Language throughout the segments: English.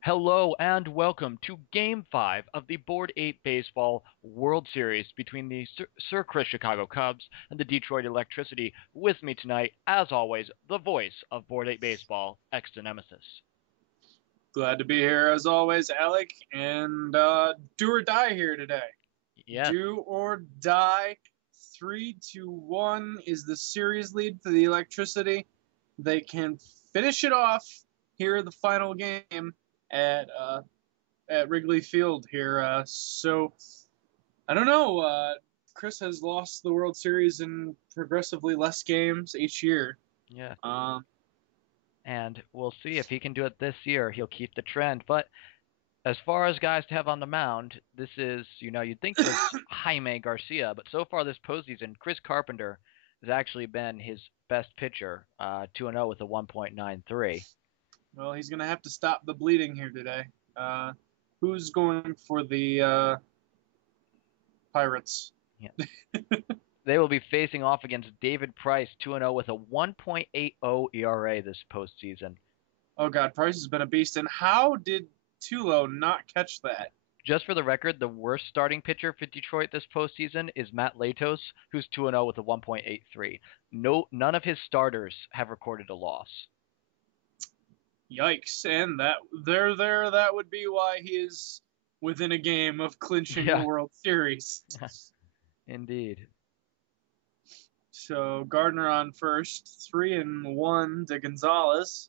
Hello and welcome to Game 5 of the Board 8 Baseball World Series between the Sir Chris Chicago Cubs and the Detroit Electricity. With me tonight, as always, the voice of Board 8 Baseball, Exton Nemesis. Glad to be here as always, Alec, and do or die here today. Yes, Do or die. 3-1 is the series lead for the Electricity. They can finish it off here the final game at Wrigley Field here. So I don't know. Chris has lost the World Series in progressively less games each year. yeah. Um, And we'll see if he can do it this year. He'll keep the trend. But as far as guys to have on the mound, this is, you'd think of Jaime Garcia, but so far this postseason, Chris Carpenter has actually been his best pitcher, 2-0 with a 1.93. well, he's gonna have to stop the bleeding here today. Who's going for the Pirates? Yeah. They will be facing off against David Price, 2-0 with a 1.80 ERA this postseason. Oh God, Price has been a beast. And how did Tulo not catch that? Just for the record, the worst starting pitcher for Detroit this postseason is Matt Latos, who's 2-0 with a 1.83. None of his starters have recorded a loss. Yikes! And that would be why he is within a game of clinching the Yeah, World Series. indeed. So Gardner on first, 3-1 to Gonzalez.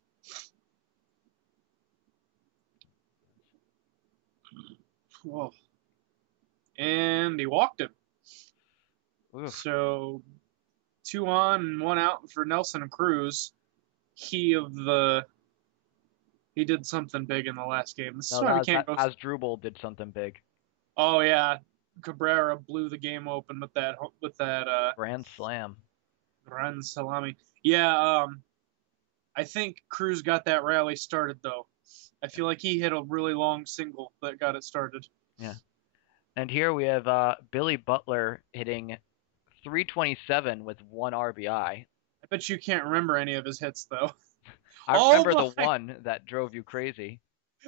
Whoa. And he walked him. Oof. So 2 on and 1 out for Nelson Cruz. He did something big in the last game. This is No, why we that, can't that go. Asdrubal did something big. Oh yeah, Cabrera blew the game open with that Grand slam. grand salami. Yeah, I think Cruz got that rally started though. I feel like he hit a really long single that got it started. Yeah. And here we have Billy Butler hitting 327 with one RBI. I bet you can't remember any of his hits though. I Oh remember the my! one that drove you crazy.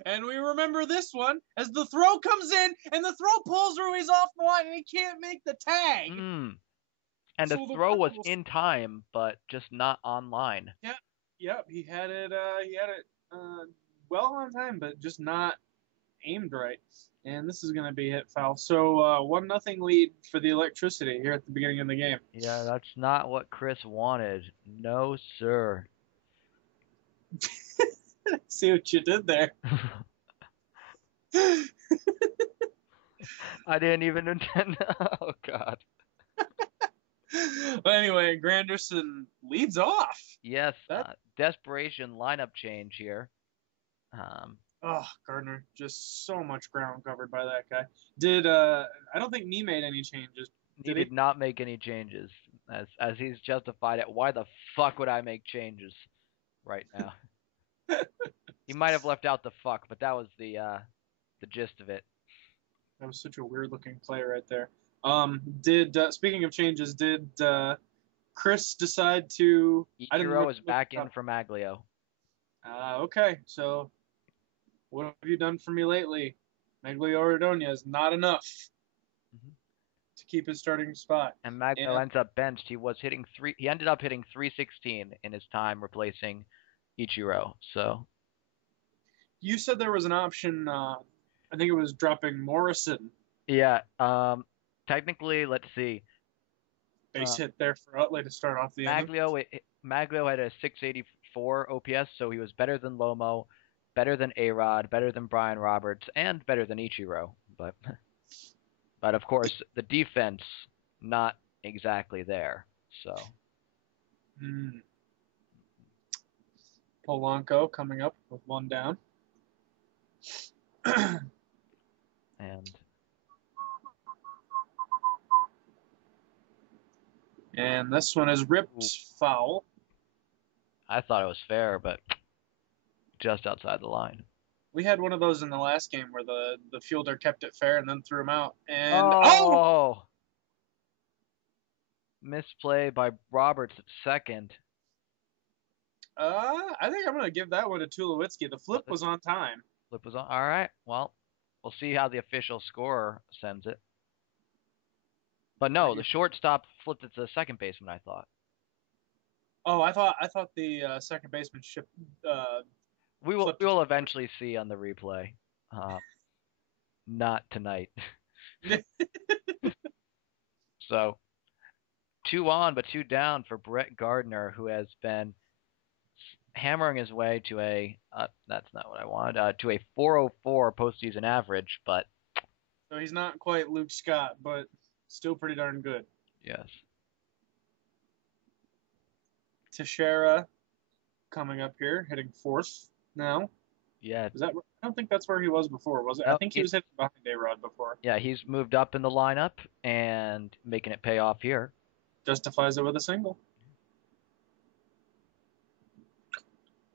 And we remember this one as the throw comes in and the throw pulls Ruiz off the line and he can't make the tag. Mm. And the So the throw was will. in time, but just not online. Yeah, yep. He had it. Well on time, but just not aimed right. And this is going to be hit foul. So 1-0 lead for the Electricity here at the beginning of the game. Yeah, that's not what Chris wanted. No, sir. See what you did there. I didn't even intend. Oh God. But anyway, Granderson leads off. Yes, That desperation lineup change here. Um, Gardner, just so much ground covered by that guy. I don't think Nee made any changes. he Did did he? not make any changes, as he's justified it. Why the fuck would I make changes right now? He might have left out the fuck, but that was the gist of it. That was such a weird looking play right there. Did Speaking of changes, did Chris decide to? I didn't Ichiro is back in for Maglio. Okay, so what have you done for me lately? Maglio Ordonez, not enough Mhm. to keep his starting spot. And Maglio And ends up benched. He ended up hitting 316 in his time replacing Ichiro. So you said there was an option. I think it was dropping Morrison. yeah, technically, let's see. Base Uh, hit there for Utley to start off the inning. Maglio had a 684 OPS, so he was better than Lomo, better than Arod, better than Brian Roberts, and better than Ichiro. But of course, the defense not exactly there. So Mm. Polanco coming up with one down. and And this one is ripped ooh, foul. I thought it was fair, but just outside the line. We had one of those in the last game where the fielder kept it fair and then threw him out. And Oh, misplay by Roberts at second. I think I'm gonna give that one to Tulowitzki. The flip was on time. Flip was on. All right. Well, we'll see how the official scorer sends it. But no, the shortstop flipped it to the second baseman, I thought. Oh, I thought the second baseman We flipped will eventually see on the replay. Not tonight. it. So 2 on but 2 down for Brett Gardner, who has been hammering his way to a that's not what I wanted, to a 404 postseason average, but So he's not quite Luke Scott, but still pretty darn good. yes. Teixeira coming up here, hitting fourth now. Yeah. Is that? I don't think that's where he was before, was it? No, I think he was hitting behind A-Rod before. Yeah, he's moved up in the lineup and making it pay off here. Justifies it with a single.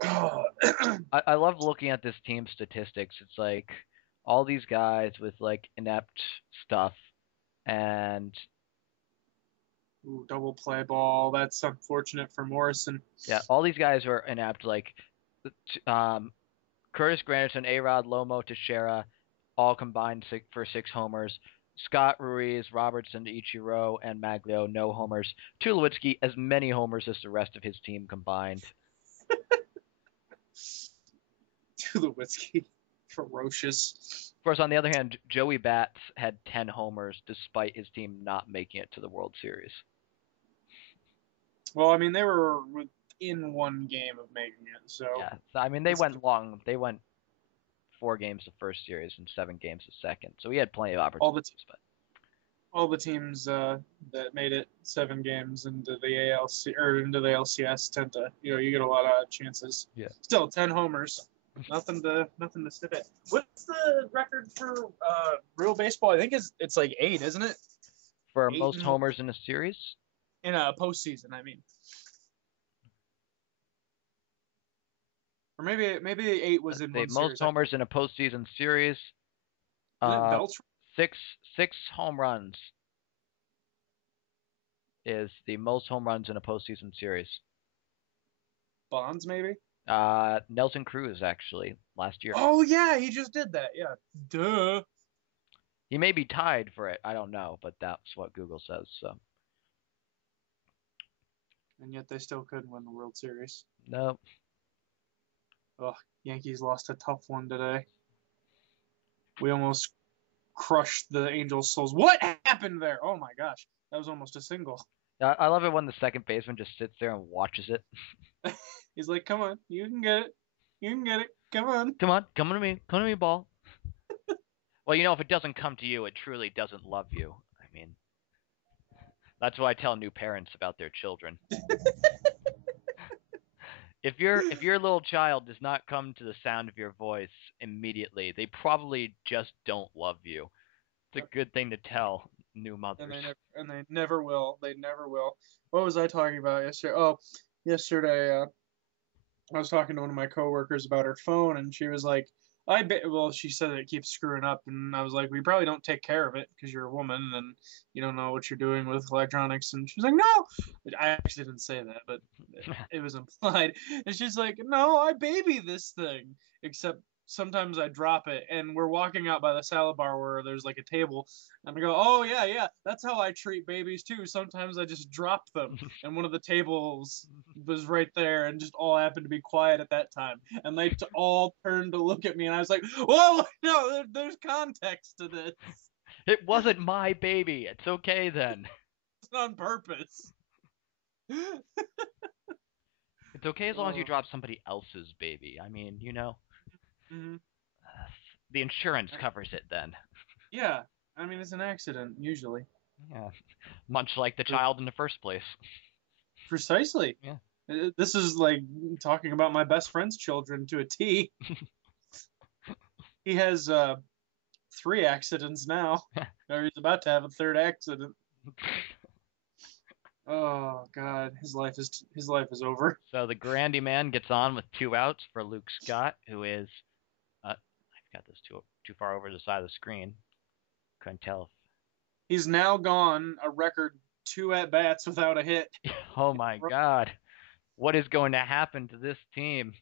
I love looking at this team statistics. It's like all these guys with like inept stuff and Ooh, double play ball. That's unfortunate for Morrison. yeah, all these guys are inept. Like Curtis Granderson, A-Rod, Lomo, Teixeira, all combined for 6 homers. Scott Ruiz, Robertson, Ichiro, and Maglio, no homers. Tulowitzki, as many homers as the rest of his team combined. Tulowitzki, ferocious. Of course, on the other hand, Joey Bats had 10 homers despite his team not making it to the World Series. Well, I mean, they were within one game of making it, so. Yeah, so, I mean, they went long. They went 4 games the first series and 7 games the second. So he had plenty of opportunities. All the teams that made it 7 games into the ALC or into the LCS tend to, you get a lot of chances. Yeah. Still 10 homers. Nothing to sniff at. What's the record for real baseball? I think it's like 8, isn't it? For most homers in a series? In a postseason, I mean. Or maybe 8 was in one series. Most homers in a postseason series. Six home runs is the most home runs in a postseason series. Bonds, maybe? Nelson Cruz, actually, last year. Oh, yeah, he just did that. Yeah. Duh. He may be tied for it. I don't know, but that's what Google says. So. And yet they still couldn't win the World Series. Nope. Ugh, Yankees lost a tough one today. We almost crushed the Angels' souls. What happened there? Oh my gosh, that was almost a single. I love it when the second baseman just sits there and watches it. He's like, "Come on, you can get it. You can get it. Come on. Come on, come to me, ball." Well, if it doesn't come to you, it truly doesn't love you. I mean, that's what I tell new parents about their children. If your little child does not come to the sound of your voice immediately, they probably just don't love you. It's a good thing to tell new mothers. And they never will. They never will. What was I talking about yesterday? Oh, yesterday I was talking to one of my coworkers about her phone, and she was like, she said that it keeps screwing up, and I was like, we probably don't take care of it because you're a woman and you don't know what you're doing with electronics. And she was like, no, I actually didn't say that, but it was implied. And she's like, no, I baby this thing, except sometimes I drop it, and we're walking out by the salad bar where there's like a table, and I go, oh yeah, that's how I treat babies too. Sometimes I just drop them, and one of the tables was right there, and just all happened to be quiet at that time, and they all turned to look at me, and I was like, whoa, no, there's context to this. It wasn't my baby. It's okay then. It's on purpose. It's okay as long as you drop somebody else's baby. I mean, Mm-hmm. The insurance covers it then. Yeah, I mean, it's an accident, usually. Yeah, much like the child in the first place. Precisely. Yeah. This is like talking about my best friend's children to a T. He has 3 accidents now. Or he's about to have a 3rd accident. Oh God, his life is over. So the Grandy man gets on with 2 outs for Luke Scott, who is I've got this too far over the side of the screen. Couldn't tell if he's now gone a record 2 at-bats without a hit. Oh my God. What is going to happen to this team?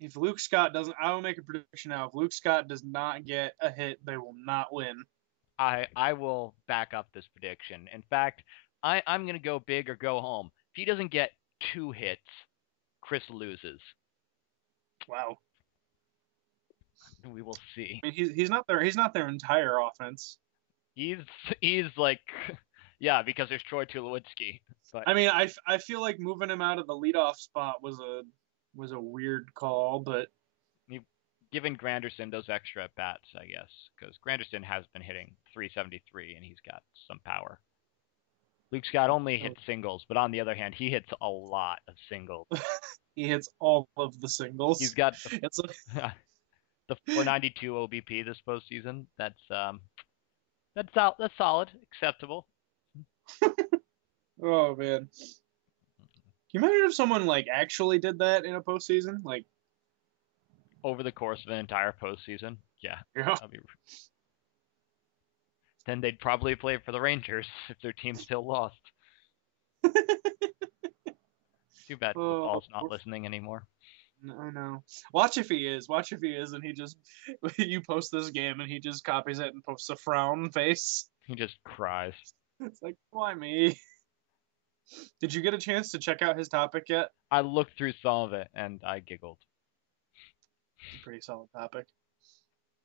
If Luke Scott doesn't, I will make a prediction now. If Luke Scott does not get a hit, they will not win. I will back up this prediction. In fact, I'm going to go big or go home. If he doesn't get 2 hits, Chris loses. Wow. We will see. I mean, he's not their entire offense. He's like, yeah, because there's Troy Tulowitzki. But I mean, I feel like moving him out of the leadoff spot was a weird call, but giving Granderson those extra at bats, I guess, because Granderson has been hitting 373 and he's got some power. Luke Scott only hits singles, but on the other hand, he hits a lot of singles. He hits all of the singles. He's got the 492 OBP this postseason. That's solid, acceptable. Oh man, can you imagine if someone like actually did that in a postseason, like over the course of an entire postseason? Yeah. Then they'd probably play for the Rangers if their team still lost. Too bad football's not listening anymore. I know. Watch if he is, and he just you post this game and he just copies it and posts a frown face. He just cries. It's like, why me? Did you get a chance to check out his topic yet? I looked through some of it and I giggled. Pretty solid topic.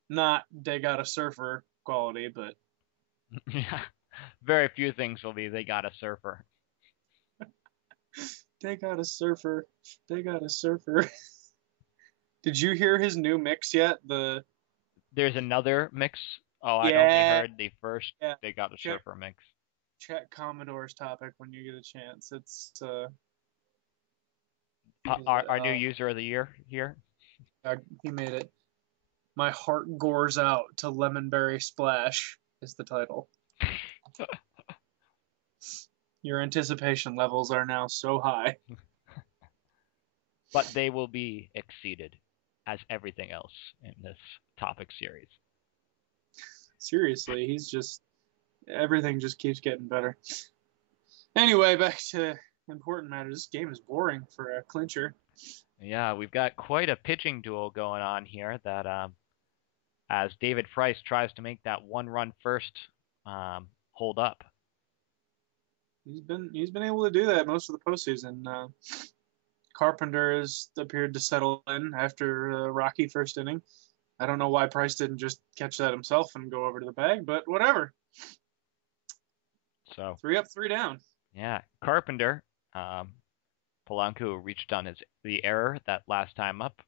Not they got a surfer quality, but yeah, very few things will be they got a surfer. They got a surfer. They got a surfer. Did you hear his new mix yet? There's another mix. Oh, yeah. I only heard the first. Yeah. They got a surfer mix. Check Commodore's topic when you get a chance. It's our new user of the year here. He made it. My heart gores out to Lemonberry Splash is the title. Your anticipation levels are now so high. But they will be exceeded, as everything else in this topic series. Seriously, everything just keeps getting better. Anyway, back to important matters. This game is boring for a clincher. Yeah, we've got quite a pitching duel going on here that as David Price tries to make that 1-run first hold up. He's been able to do that most of the postseason. Carpenter has appeared to settle in after rocky first inning. I don't know why Price didn't just catch that himself and go over to the bag, but whatever. So 3 up, 3 down. Yeah, Carpenter, Polanco reached on the error that last time up,